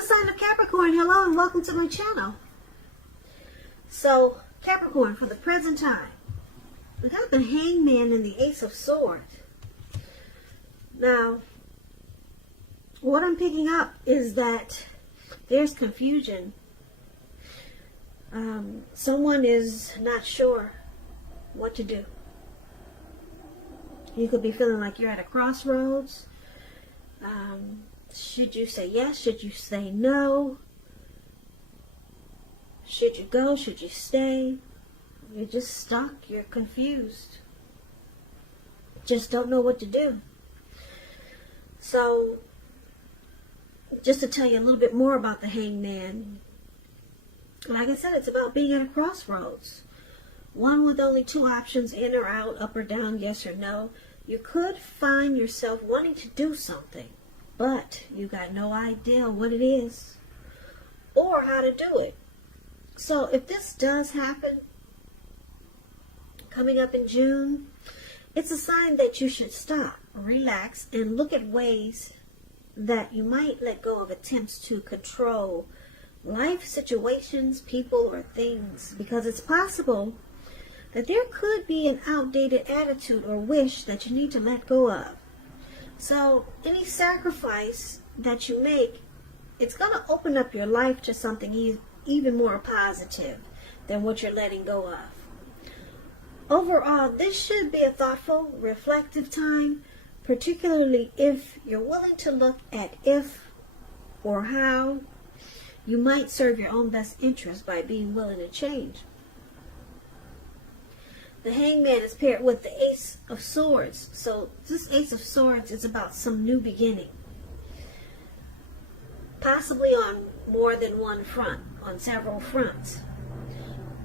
the sign of Capricorn. Hello and welcome to my channel. So, Capricorn, for the present time, we got the Hangman and the Ace of Swords. Now, what I'm picking up is that there's confusion. Someone is not sure what to do. You could be feeling like you're at a crossroads. Should you say yes? Should you say no? Should you go? Should you stay? You're just stuck. You're confused. Just don't know what to do. So, just to tell you a little bit more about the Hangman, like I said, it's about being at a crossroads. One with only two options, in or out, up or down, yes or no. You could find yourself wanting to do something, but you got no idea what it is or how to do it. So if this does happen, coming up in June, it's a sign that you should stop, relax, and look at ways that you might let go of attempts to control life situations, people, or things, because it's possible that there could be an outdated attitude or wish that you need to let go of. So any sacrifice that you make, it's going to open up your life to something even more positive than what you're letting go of. Overall, this should be a thoughtful, reflective time, particularly if you're willing to look at if or how you might serve your own best interest by being willing to change. The Hangman is paired with the Ace of Swords. So this Ace of Swords is about some new beginning. Possibly on more than one front, on several fronts.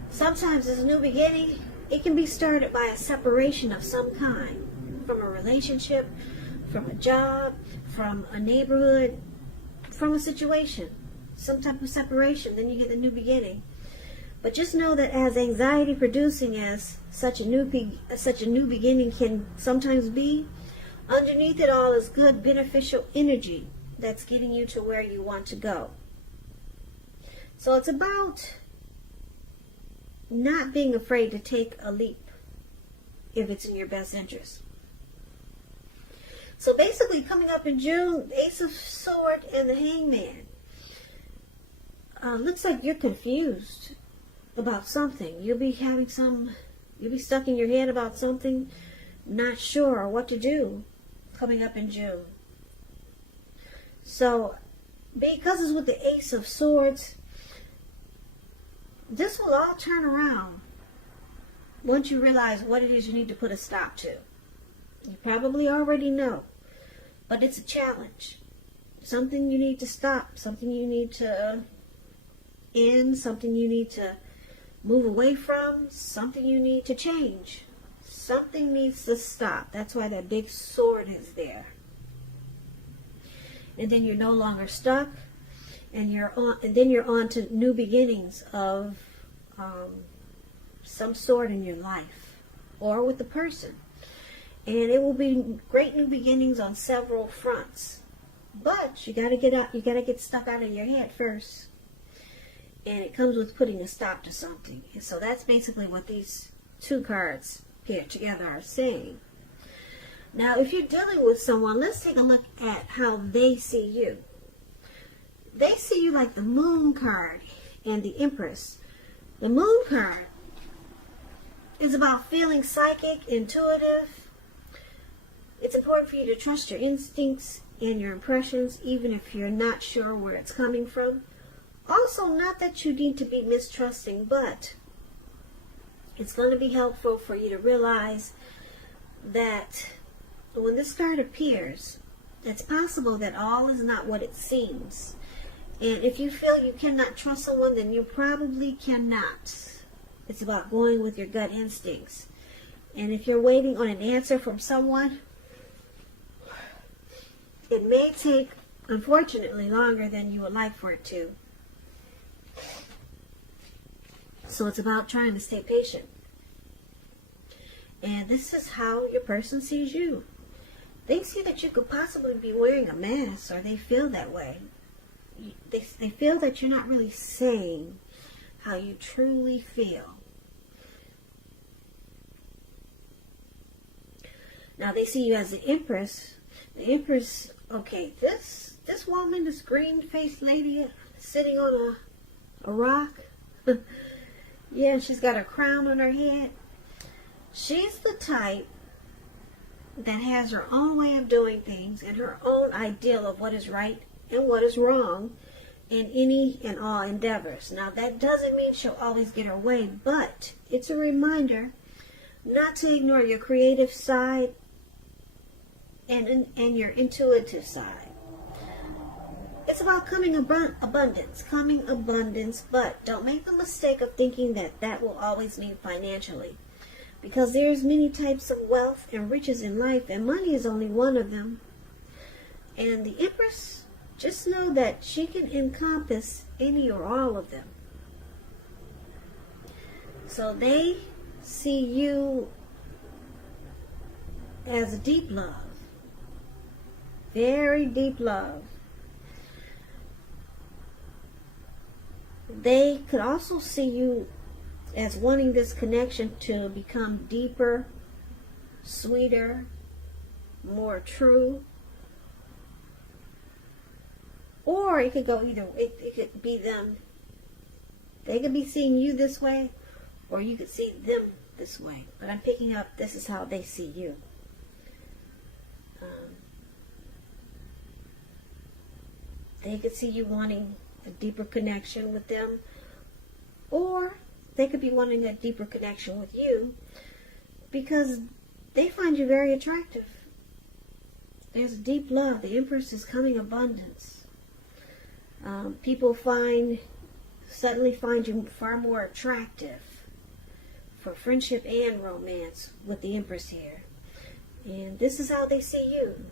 Sometimes this new beginning, it can be started by a separation of some kind. From a relationship, from a job, from a neighborhood, from a situation. Some type of separation, then you get a new beginning. But just know that as anxiety producing as such a new beginning can sometimes be, underneath it all is good beneficial energy that's getting you to where you want to go. So it's about not being afraid to take a leap if it's in your best interest. So basically, coming up in June, Ace of Swords and the Hangman. Looks like you're confused about something. You'll be stuck in your head about something, not sure what to do coming up in June. So, because it's with the Ace of Swords, this will all turn around once you realize what it is you need to put a stop to. You probably already know, but it's a challenge. Something you need to stop, something you need to end, something you need to move away from, something you need to change. Something needs to stop. That's why that big sword is there. And then you're no longer stuck, and then you're on to new beginnings of some sort in your life or with the person. And it will be great new beginnings on several fronts. But you gotta get stuck out of your head first. And it comes with putting a stop to something. And so that's basically what these two cards paired together are saying. Now, if you're dealing with someone, let's take a look at how they see you. They see you like the Moon card and the Empress. The Moon card is about feeling psychic, intuitive. It's important for you to trust your instincts and your impressions, even if you're not sure where it's coming from. Also, not that you need to be mistrusting, but it's going to be helpful for you to realize that when this card appears, it's possible that all is not what it seems. And if you feel you cannot trust someone, then you probably cannot. It's about going with your gut instincts. And if you're waiting on an answer from someone, it may take, unfortunately, longer than you would like for it to. So it's about trying to stay patient. And this is how your person sees you. They see that you could possibly be wearing a mask, or they feel that way. they feel that you're not really saying how you truly feel. Now they see you as the Empress. The Empress, okay, this woman, this green-faced lady sitting on a rock. Yeah, she's got a crown on her head. She's the type that has her own way of doing things and her own ideal of what is right and what is wrong in any and all endeavors. Now, that doesn't mean she'll always get her way, but it's a reminder not to ignore your creative side and your intuitive side. It's about coming abundance, but don't make the mistake of thinking that that will always mean financially. Because there's many types of wealth and riches in life, and money is only one of them. And the Empress, just know that she can encompass any or all of them. So they see you as deep love. Very deep love. They could also see you as wanting this connection to become deeper, sweeter, more true. Or it could go either way. It could be them. They could be seeing you this way, or you could see them this way. But I'm picking up, this is how they see you. They could see you wanting a deeper connection with them, or they could be wanting a deeper connection with you because they find you very attractive. There's deep love. The Empress is coming abundance. People suddenly find you far more attractive for friendship and romance with the Empress here. And this is how they see you.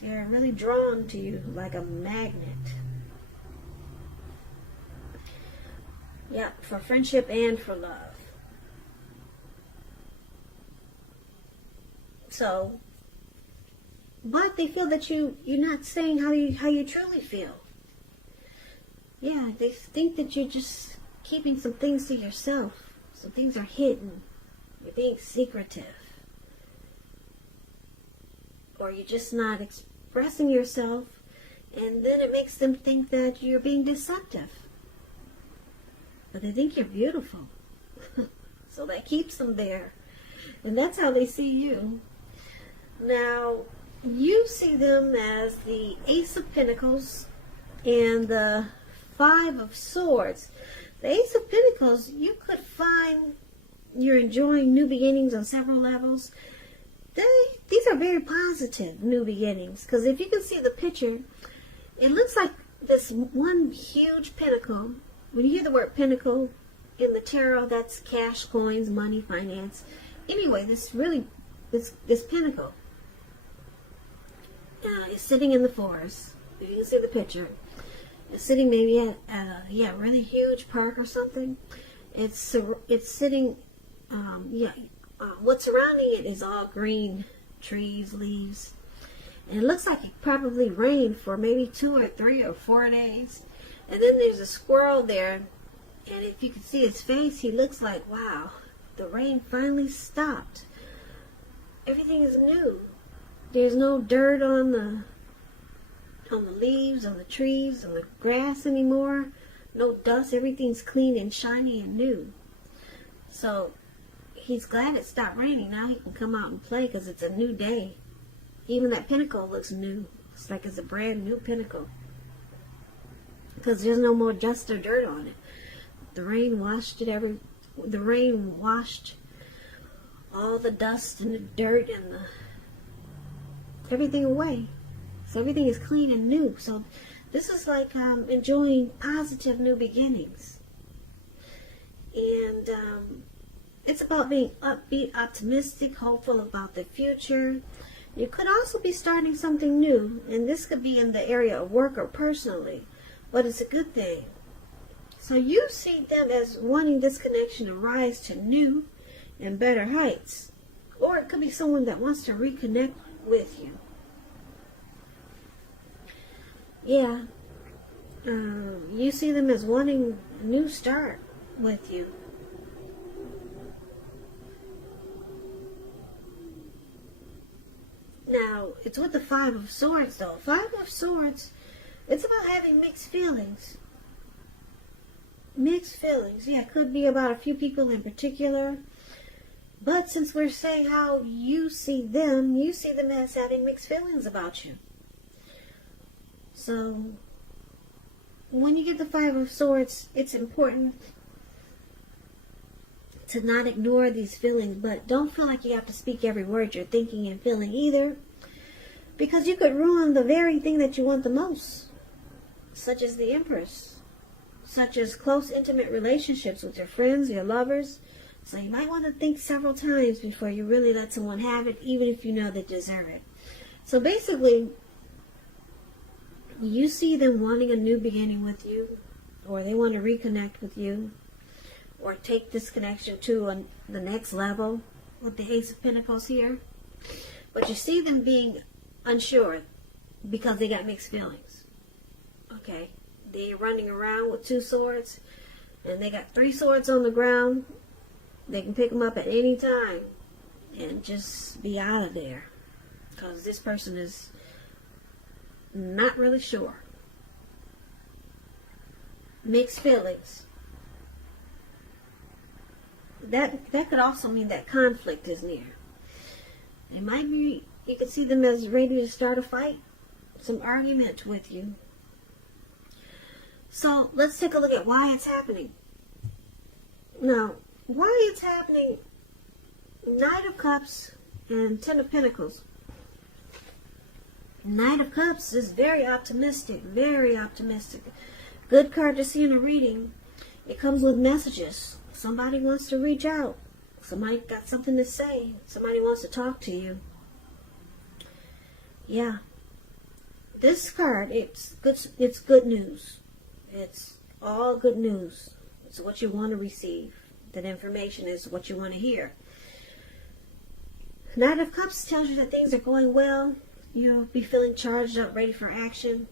They're really drawn to you like a magnet. Yeah, for friendship and for love. So, but they feel that you're not saying how you truly feel. Yeah, they think that you're just keeping some things to yourself. Some things are hidden. You're being secretive. Or you're just not expressing yourself, and then it makes them think that you're being deceptive. But they think you're beautiful. So that keeps them there. And that's how they see you. Now, you see them as the Ace of Pentacles and the Five of Swords. The Ace of Pentacles, you could find you're enjoying new beginnings on several levels. These are very positive new beginnings. Because if you can see the picture, it looks like this one huge pentacle. When you hear the word pentacle in the tarot, that's cash, coins, money, finance. Anyway, this pentacle is sitting in the forest. If you can see the picture, it's sitting maybe at a really huge park or something. It's sitting what's surrounding it is all green trees, leaves, and it looks like it probably rained for maybe 2 or 3 or 4 days. And then there's a squirrel there, and if you can see his face, he looks like, wow, the rain finally stopped. Everything is new. There's no dirt on the leaves, on the trees, on the grass anymore. No dust. Everything's clean and shiny and new. So he's glad it stopped raining. Now he can come out and play because it's a new day. Even that pentacle looks new. It's like it's a brand new pentacle. Because there's no more dust or dirt on it. The rain washed all the dust and the dirt and everything away. So everything is clean and new. So this is like enjoying positive new beginnings. And it's about being upbeat, optimistic, hopeful about the future. You could also be starting something new. And this could be in the area of work or personally. But it's a good thing. So you see them as wanting this connection to rise to new and better heights. Or it could be someone that wants to reconnect with you. Yeah. You see them as wanting a new start with you. Now, it's with the Five of Swords, though. Five of Swords, it's about having mixed feelings. Mixed feelings. Yeah, it could be about a few people in particular. But since we're saying how you see them as having mixed feelings about you. So, when you get the Five of Swords, it's important to not ignore these feelings, but don't feel like you have to speak every word you're thinking and feeling either, because you could ruin the very thing that you want the most, such as the Empress, such as close, intimate relationships with your friends, your lovers. So you might want to think several times before you really let someone have it, even if you know they deserve it. So basically, you see them wanting a new beginning with you, or they want to reconnect with you, or take this connection to the next level with the Ace of Pentacles here. But you see them being unsure because they got mixed feelings. Okay, they're running around with 2 swords, and they got 3 swords on the ground. They can pick them up at any time and just be out of there, because this person is not really sure. Mixed feelings. That could also mean that conflict is near. It might be, you could see them as ready to start a fight, some argument with you. So let's take a look at why it's happening. Now, why it's happening, Knight of Cups and Ten of Pentacles. Knight of Cups is very optimistic, very optimistic. Good card to see in a reading. It comes with messages. Somebody wants to reach out. Somebody got something to say. Somebody wants to talk to you. Yeah. This card, it's good news. It's all good news. It's what you want to receive. That information is what you want to hear. Knight of Cups tells you that things are going well. You'll be feeling charged up, ready for action.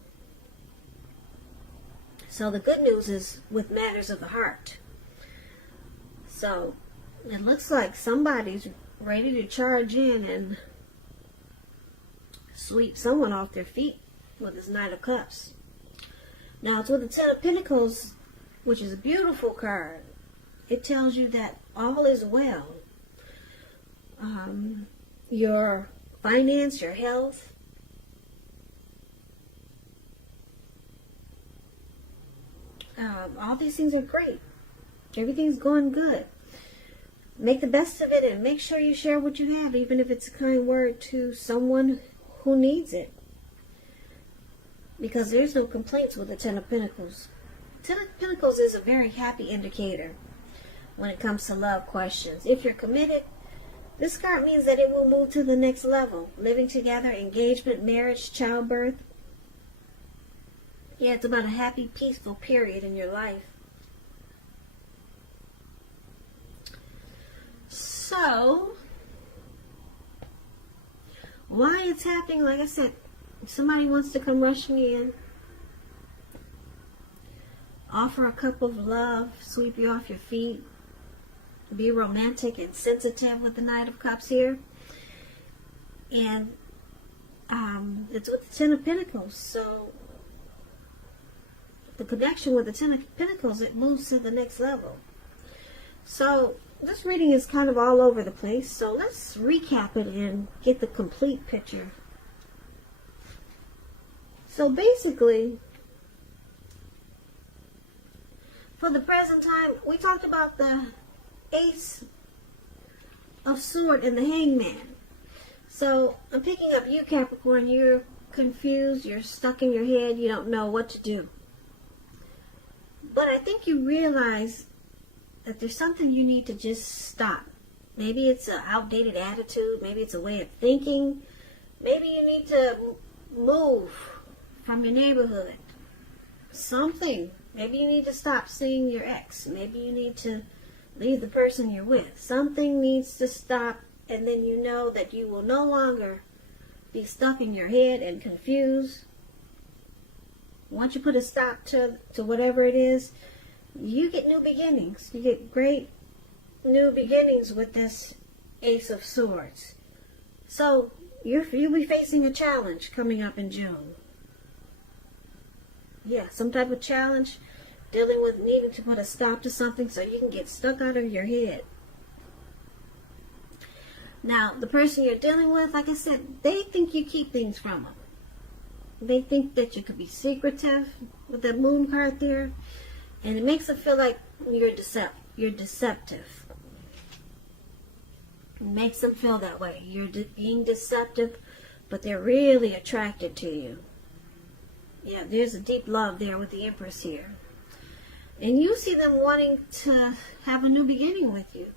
So the good news is with matters of the heart. So it looks like somebody's ready to charge in and sweep someone off their feet with this Knight of Cups. Now it's with the Ten of Pentacles, which is a beautiful card. It tells you that all is well. Your finance, your health, all these things are great. Everything's going good. Make the best of it and make sure you share what you have, even if it's a kind word to someone who needs it. Because there's no complaints with the Ten of Pentacles. Ten of Pentacles is a very happy indicator when it comes to love questions. If you're committed, this card means that it will move to the next level. Living together, engagement, marriage, childbirth. Yeah, it's about a happy, peaceful period in your life. So, why it's happening, like I said, somebody wants to come rushing in, offer a cup of love, sweep you off your feet, be romantic and sensitive with the Knight of Cups here. And it's with the Ten of Pentacles. So the connection with the Ten of Pentacles, it moves to the next level. So this reading is kind of all over the place. So let's recap it and get the complete picture. So basically, for the present time, we talked about the Ace of Swords and the Hangman. So I'm picking up you, Capricorn. You're confused. You're stuck in your head. You don't know what to do. But I think you realize that there's something you need to just stop. Maybe it's an outdated attitude. Maybe it's a way of thinking. Maybe you need to move from your neighborhood. Something. Maybe you need to stop seeing your ex. Maybe you need to leave the person you're with. Something needs to stop, and then you know that you will no longer be stuck in your head and confused. once you put a stop to whatever it is, you get new beginnings. You get great new beginnings with this Ace of Swords. So you'll be facing a challenge coming up in June. Yeah, some type of challenge, dealing with needing to put a stop to something so you can get stuck out of your head. Now, the person you're dealing with, like I said, they think you keep things from them. They think that you could be secretive with that moon card there. And it makes them feel like you're deceptive. It makes them feel that way. You're being deceptive, but they're really attracted to you. Yeah, there's a deep love there with the Empress here. And you see them wanting to have a new beginning with you.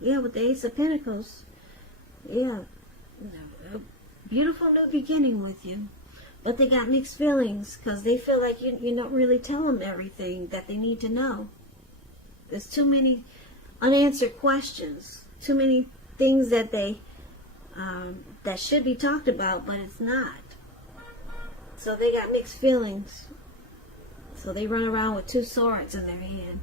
Yeah, with the Ace of Pentacles. Yeah, a beautiful new beginning with you. But they got mixed feelings because they feel like you don't really tell them everything that they need to know. There's too many unanswered questions. Too many things that that should be talked about, but it's not. So they got mixed feelings. So they run around with two swords in their hand.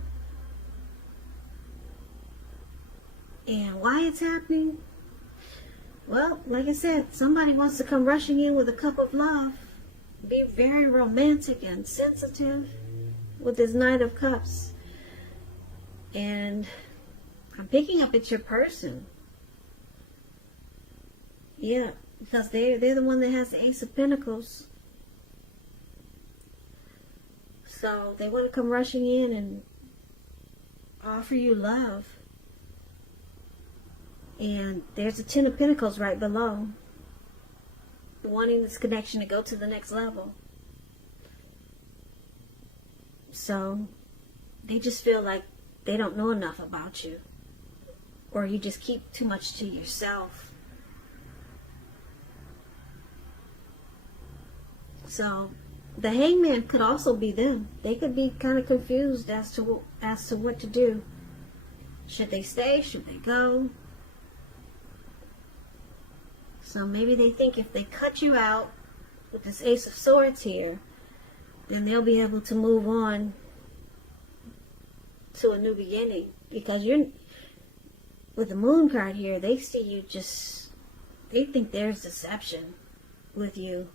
And why it's happening? Well, like I said, somebody wants to come rushing in with a cup of love. Be very romantic and sensitive with this Knight of Cups. And I'm picking up it's your person. Yeah, because they're the one that has the Ace of Pentacles. So they want to come rushing in and offer you love. And there's a Ten of Pentacles right below. Wanting this connection to go to the next level. So they just feel like they don't know enough about you. Or you just keep too much to yourself. So the Hangman could also be them. They could be kind of confused as to what to do. Should they stay? Should they go? So maybe they think if they cut you out with this Ace of Swords here, then they'll be able to move on to a new beginning. Because with the Moon card here, they see you they think there's deception with you.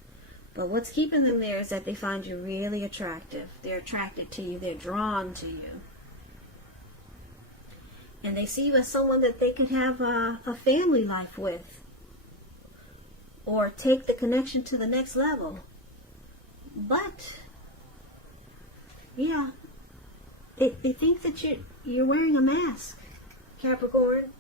But what's keeping them there is that they find you really attractive. They're attracted to you. They're drawn to you. And they see you as someone that they could have a family life with. Or take the connection to the next level. But, yeah, they think that you're wearing a mask, Capricorn.